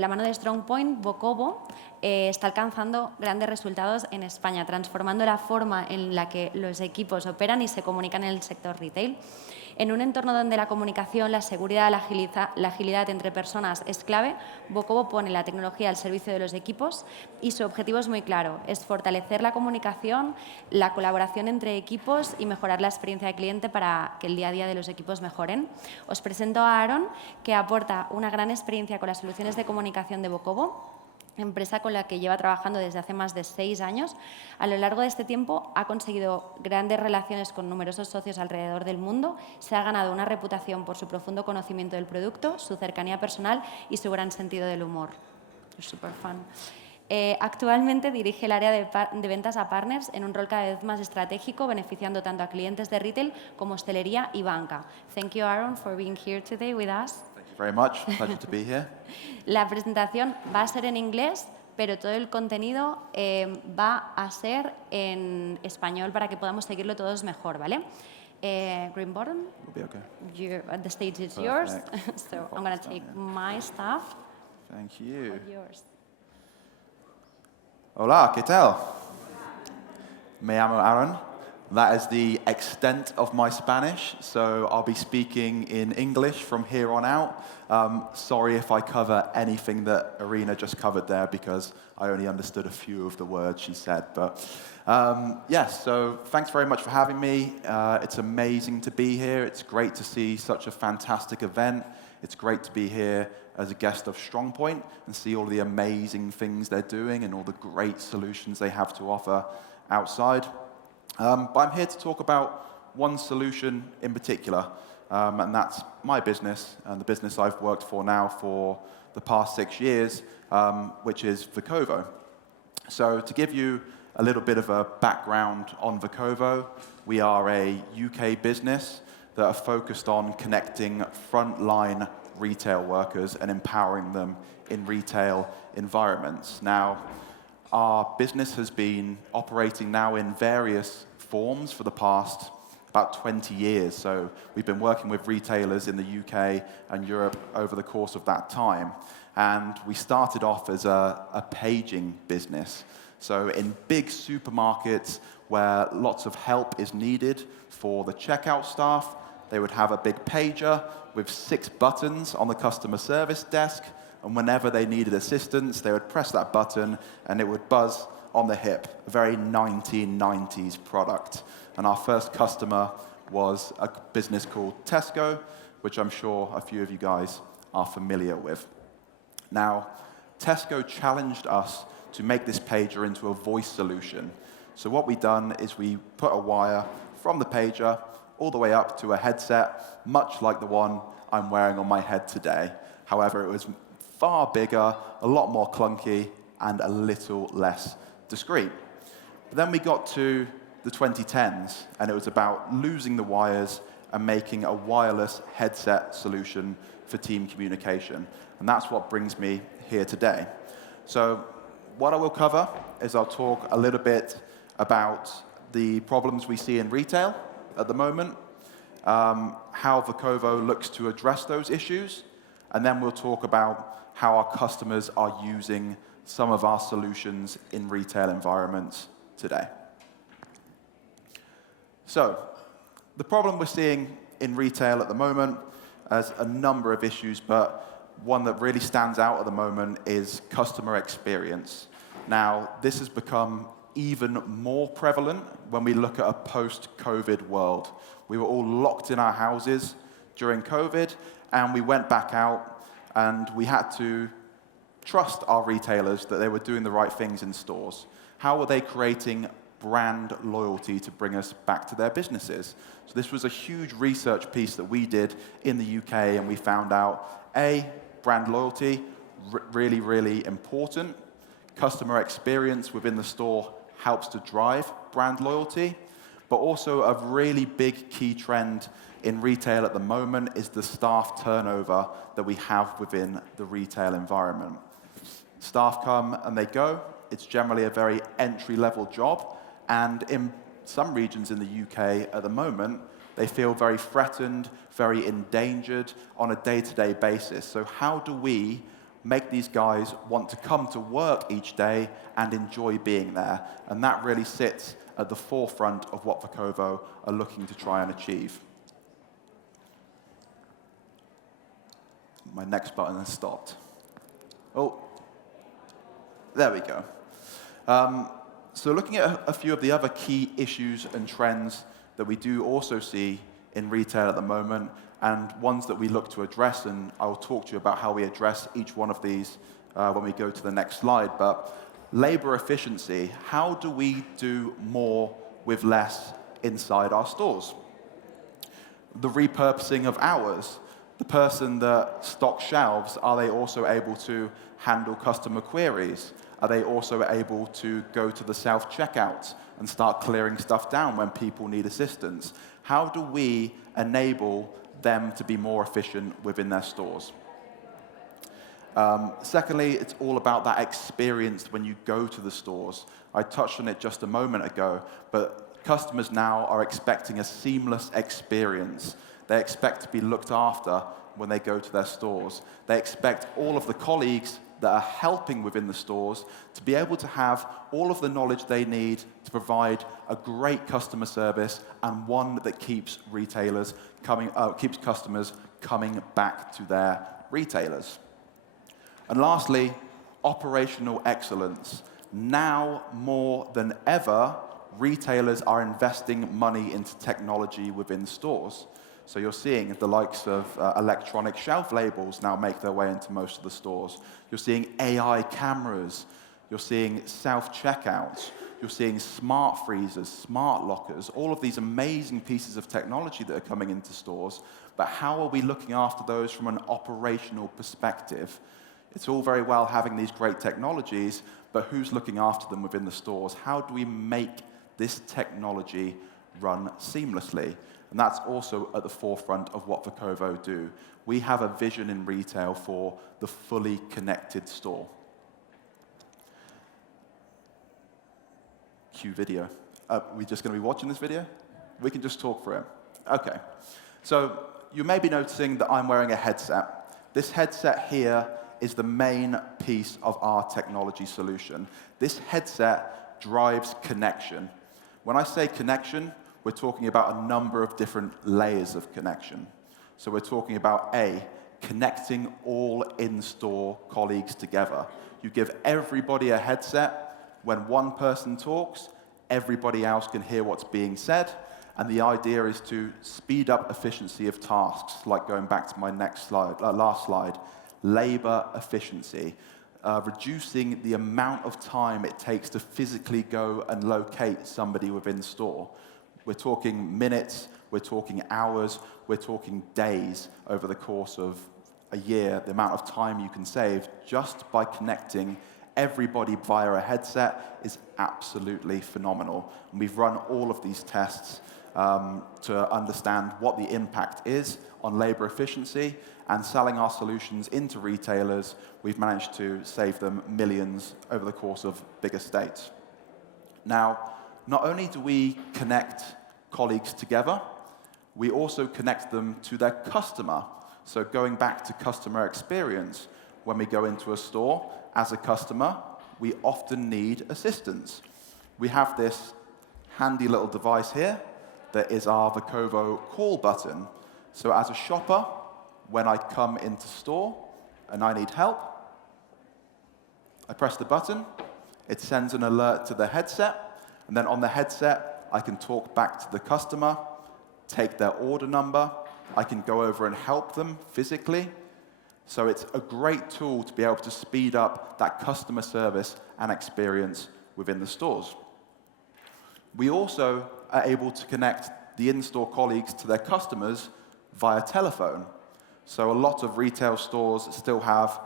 de la mano de Strongpoint, Vocovo está alcanzando grandes resultados en España, transformando la forma en la que los equipos operan y se comunican en el sector retail. En un entorno donde la comunicación, la seguridad, la agilidad entre personas es clave, Vocovo pone la tecnología al servicio de los equipos y su objetivo es muy claro, es fortalecer la comunicación, la colaboración entre equipos y mejorar la experiencia de cliente para que el día a día de los equipos mejoren. Os presento a Aaron, que aporta una gran experiencia con las soluciones de comunicación de Vocovo, empresa con la que lleva trabajando desde hace más de 6 años. A lo largo de este tiempo ha conseguido grandes relaciones con numerosos socios alrededor del mundo, se ha ganado una reputación por su profundo conocimiento del producto, su cercanía personal y su gran sentido del humor. Es súper fan. Actualmente dirige el área de ventas a partners en un rol cada vez más estratégico, beneficiando tanto a clientes de retail como hostelería y banca. Thank you, Aaron, for being here today with us. Very much. Pleasure to be here. La presentación va a ser en inglés, pero todo el contenido va a ser en español para que podamos seguirlo todos mejor, ¿vale? Green button. We'll be okay. The stage is Perfect. yours. So I'm going to take my stuff. Thank you. Yours. Hola, ¿qué tal? Me llamo Aaron. That is the extent of my Spanish, so I'll be speaking in English from here on out. Sorry if I cover anything that Irene just covered there, because I only understood a few of the words she said. But yes, so thanks very much for having me. It's amazing to be here. It's great to see such a fantastic event. It's great to be here as a guest of Strongpoint and see all the amazing things they're doing and all the great solutions they have to offer outside. But I'm here to talk about one solution in particular, and that's my business, and the business I've worked for now for the past 6 years, which is Vocovo. So to give you a little bit of a background on Vocovo, we are a UK business that are focused on connecting frontline retail workers and empowering them in retail environments. Now, our business has been operating now in various forms for the past about 20 years. So we've been working with retailers in the UK and Europe over the course of that time. And we started off as a paging business. So in big supermarkets where lots of help is needed for the checkout staff, they would have a big pager with 6 buttons on the customer service desk. And whenever they needed assistance, they would press that button and it would buzz on the hip, a very 1990s product. And our first customer was a business called Tesco, which I'm sure a few of you guys are familiar with. Now, Tesco challenged us to make this pager into a voice solution. So what we've done is we put a wire from the pager all the way up to a headset, much like the one I'm wearing on my head today. However, it was far bigger, a lot more clunky, and a little less discreet. But then we got to the 2010s, and it was about losing the wires and making a wireless headset solution for team communication. And that's what brings me here today. So what I will cover is I'll talk a little bit about the problems we see in retail at the moment, how Vocovo looks to address those issues, and then we'll talk about how our customers are using some of our solutions in retail environments today. So, the problem we're seeing in retail at the moment has a number of issues, but one that really stands out at the moment is customer experience. Now, this has become even more prevalent when we look at a post-COVID world. We were all locked in our houses during COVID, and we went back out, and we had to trust our retailers that they were doing the right things in stores. How were they creating brand loyalty to bring us back to their businesses? So this was a huge research piece that we did in the UK, and we found out, A, brand loyalty, really, really important. Customer experience within the store helps to drive brand loyalty, but also a really big key trend in retail at the moment is the staff turnover that we have within the retail environment. Staff come and they go. It's generally a very entry-level job, and in some regions in the UK at the moment, they feel very threatened, very endangered on a day-to-day basis. So how do we make these guys want to come to work each day and enjoy being there. And that really sits at the forefront of what Vocovo are looking to try and achieve. My next button has stopped. Oh, there we go. So looking at a few of the other key issues and trends that we do also see in retail at the moment, and ones that we look to address, and I will talk to you about how we address each one of these when we go to the next slide. But labor efficiency, how do we do more with less inside our stores? The repurposing of hours. The person that stocks shelves, are they also able to handle customer queries? Are they also able to go to the self-checkout and start clearing stuff down when people need assistance? How do we enable them to be more efficient within their stores? Secondly, it's all about that experience when you go to the stores. I touched on it just a moment ago, but customers now are expecting a seamless experience. They expect to be looked after when they go to their stores. They expect all of the colleagues that are helping within the stores to be able to have all of the knowledge they need to provide a great customer service, and one that keeps keeps customers coming back to their retailers. And lastly, operational excellence. Now more than ever, retailers are investing money into technology within stores. So you're seeing the likes of electronic shelf labels now make their way into most of the stores. You're seeing AI cameras. You're seeing self-checkouts. You're seeing smart freezers, smart lockers, all of these amazing pieces of technology that are coming into stores. But how are we looking after those from an operational perspective? It's all very well having these great technologies, but who's looking after them within the stores? How do we make this technology run seamlessly? And that's also at the forefront of what Vocovo do. We have a vision in retail for the fully connected store. Cue video. We're just going to be watching this video? We can just talk through it. Okay. So you may be noticing that I'm wearing a headset. This headset here is the main piece of our technology solution. This headset drives connection. When I say connection, we're talking about a number of different layers of connection. So we're talking about A, connecting all in-store colleagues together. You give everybody a headset. When one person talks, everybody else can hear what's being said. And the idea is to speed up efficiency of tasks, like going back to my next slide, last slide, labor efficiency. Reducing the amount of time it takes to physically go and locate somebody within store. We're talking minutes, we're talking hours, we're talking days over the course of a year, the amount of time you can save just by connecting everybody via a headset is absolutely phenomenal. And we've run all of these tests to understand what the impact is on labor efficiency, and selling our solutions into retailers, we've managed to save them millions over the course of big estates. Now, not only do we connect colleagues together, we also connect them to their customer. So going back to customer experience, when we go into a store, as a customer, we often need assistance. We have this handy little device here that is our Vocovo call button. So as a shopper, when I come into store and I need help, I press the button, it sends an alert to the headset, and then on the headset, I can talk back to the customer, take their order number, I can go over and help them physically. So it's a great tool to be able to speed up that customer service and experience within the stores. We also are able to connect the in-store colleagues to their customers via telephone. So a lot of retail stores still have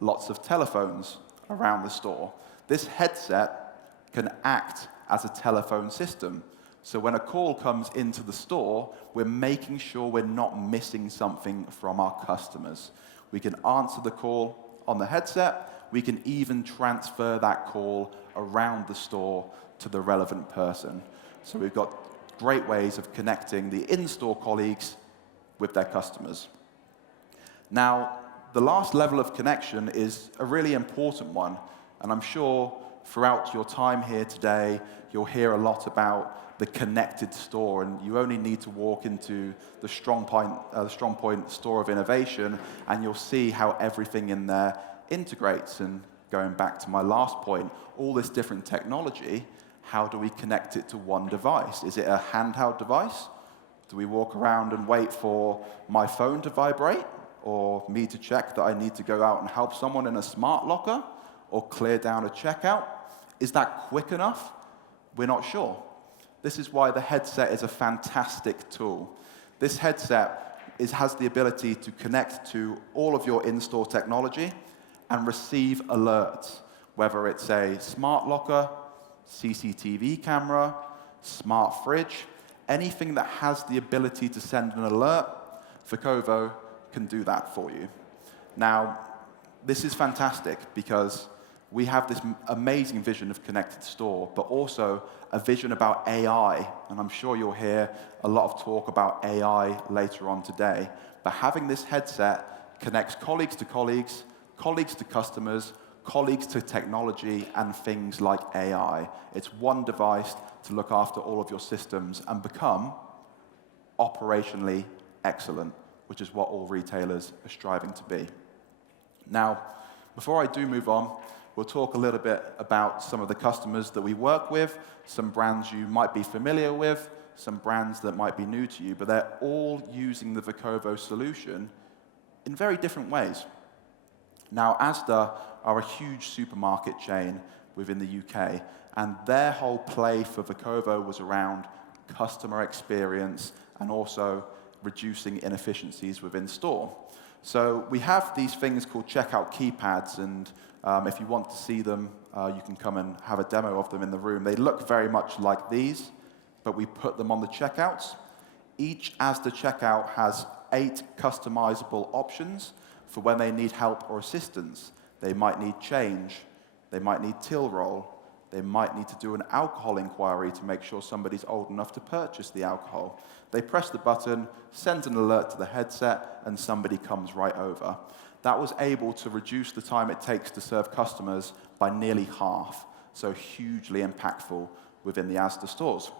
lots of telephones around the store. This headset can act as a telephone system. So when a call comes into the store, we're making sure we're not missing something from our customers. We can answer the call on the headset. We can even transfer that call around the store to the relevant person. So we've got great ways of connecting the in-store colleagues with their customers. Now, the last level of connection is a really important one. And I'm sure throughout your time here today, you'll hear a lot about the connected store. And you only need to walk into the Strongpoint store of innovation, and you'll see how everything in there integrates. And going back to my last point, all this different technology, how do we connect it to one device? Is it a handheld device? Do we walk around and wait for my phone to vibrate, or me to check that I need to go out and help someone in a smart locker, or clear down a checkout? Is that quick enough? We're not sure. This is why the headset is a fantastic tool. This headset has the ability to connect to all of your in-store technology and receive alerts, whether it's a smart locker, CCTV camera, smart fridge, anything that has the ability to send an alert, Vocovo can do that for you. Now, this is fantastic because we have this amazing vision of connected store, but also a vision about AI. And I'm sure you'll hear a lot of talk about AI later on today. But having this headset connects colleagues to colleagues, colleagues to customers, colleagues to technology, and things like AI. It's one device to look after all of your systems and become operationally excellent, which is what all retailers are striving to be. Now, before I do move on, we'll talk a little bit about some of the customers that we work with, some brands you might be familiar with, some brands that might be new to you, but they're all using the Vocovo solution in very different ways. Now, Asda are a huge supermarket chain within the UK, and their whole play for Vocovo was around customer experience and also reducing inefficiencies within store. So we have these things called checkout keypads, and if you want to see them, you can come and have a demo of them in the room. They look very much like these, but we put them on the checkouts. Each Asda checkout has 8 customizable options for when they need help or assistance. They might need change, they might need till roll, they might need to do an alcohol inquiry to make sure somebody's old enough to purchase the alcohol. They press the button, sends an alert to the headset, and somebody comes right over. That was able to reduce the time it takes to serve customers by nearly half, so hugely impactful within the Asda stores.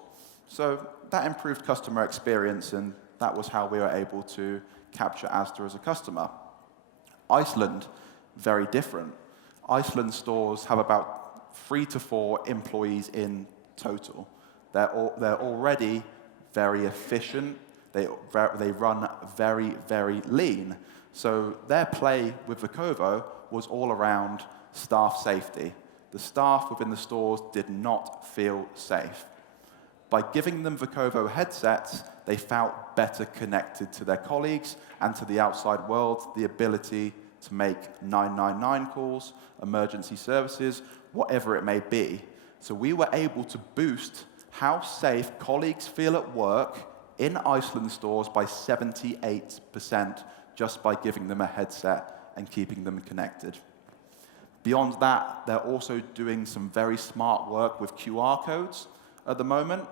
So that improved customer experience, and that was how we were able to capture Asda as a customer. Iceland, very different. Iceland stores have about 3 to 4 employees in total. They're already very efficient. They run very, very lean. So their play with Vocovo was all around staff safety. The staff within the stores did not feel safe. By giving them Vocovo headsets, they felt better connected to their colleagues and to the outside world, the ability to make 999 calls, emergency services, whatever it may be. So we were able to boost how safe colleagues feel at work in Iceland stores by 78% just by giving them a headset and keeping them connected. Beyond that, they're also doing some very smart work with QR codes at the moment.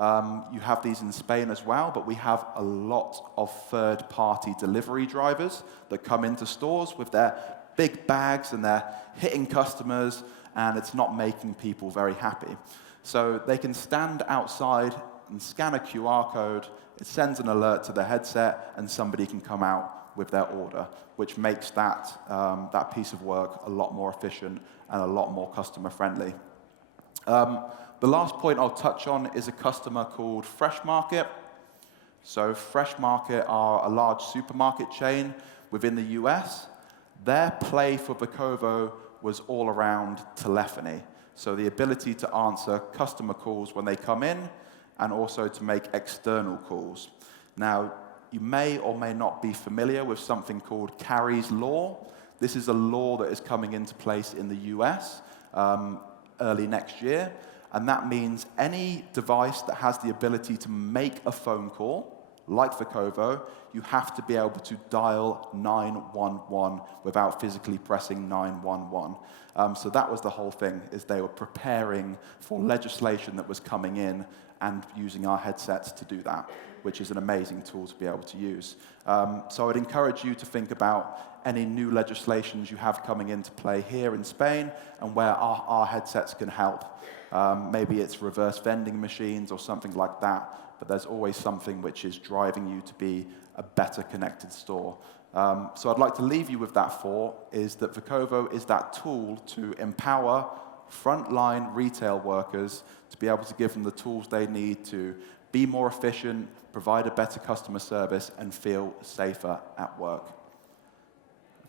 You have these in Spain as well, but we have a lot of third-party delivery drivers that come into stores with their big bags and they're hitting customers, and it's not making people very happy. So they can stand outside and scan a QR code, it sends an alert to the headset, and somebody can come out with their order, which makes that piece of work a lot more efficient and a lot more customer-friendly. The last point I'll touch on is a customer called Fresh Market. So Fresh Market are a large supermarket chain within the US. Their play for Vocovo was all around telephony. So the ability to answer customer calls when they come in and also to make external calls. Now, you may or may not be familiar with something called Carey's Law. This is a law that is coming into place in the US early next year. And that means any device that has the ability to make a phone call, like Vocovo, you have to be able to dial 911 without physically pressing 911. So that was the whole thing, is they were preparing for legislation that was coming in, and using our headsets to do that, which is an amazing tool to be able to use. So I'd encourage you to think about any new legislations you have coming into play here in Spain and where our headsets can help. Maybe it's reverse vending machines or something like that, but there's always something which is driving you to be a better connected store. So I'd like to leave you with that thought, is that Vocovo is that tool to empower frontline retail workers to be able to give them the tools they need to be more efficient, provide a better customer service, and feel safer at work.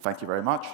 Thank you very much.